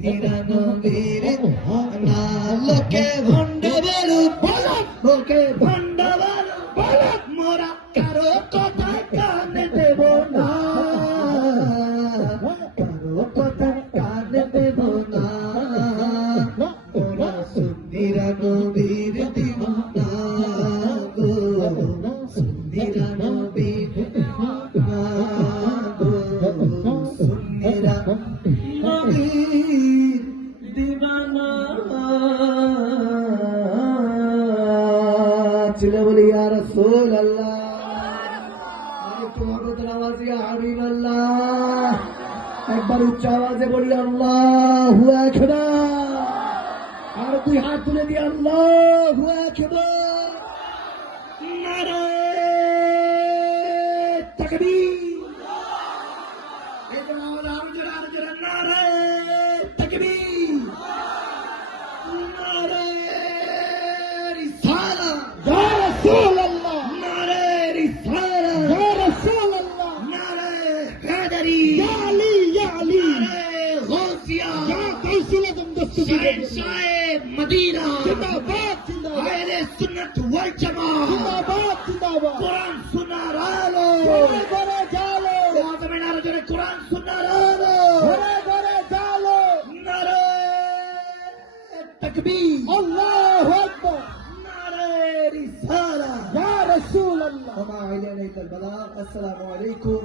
সুন্নিরা নবীর না লোকে ভণ্ড বলুক লোকে ভণ্ড বলুক মোরা কারো কথা কানে দেব না কারো কথা কানে দেব না মোরা সুন্নিরা নবীর দিওয়ানা গো সুন্নিরা নবীর দিওয়ানা গো সুন্নিরা নবীর দিওয়ানা চিল্লা বলি ইয়া রাসূলুল্লাহ একটু মহব্বতের আওয়াজ ইয়া হাবিবাল্লাহ একবার উচ্চ আওয়াজে বলি আল্লাহু আকবার আর দুই হাত তুলে দিয়ে আল্লাহু আকবার নারে তাকবীর একবার আওয়াজ জোরে নারে তাকবীর নারে রিসালা ইয়া রাসূলুল্লাহ নারে রিসালা ইয়া রাসূলুল্লাহ নারে হায়দারি ইয়া আলী নারে গাউসিয়া ইয়া গাউসুল আজম সাহেব মদিনা জিন্দাবাদ জিন্দাবাদ আহলে সুন্নাত ওয়াল জামাত জিন্দাবাদ জিন্দাবাদ কোরআন সুন্নাহর আলো ঘরে ঘরে জালো আজমে নারে জোরে কোরআন সুন্নাহর আলো ঘরে ঘরে জালো নারে তাকবীর আল্লাহু আকবার নারে রিসালা ইয়া রাসূলুল্লাহ ওয়া মা ইলাইকা আল বালাগ আসসালামু আলাইকুম।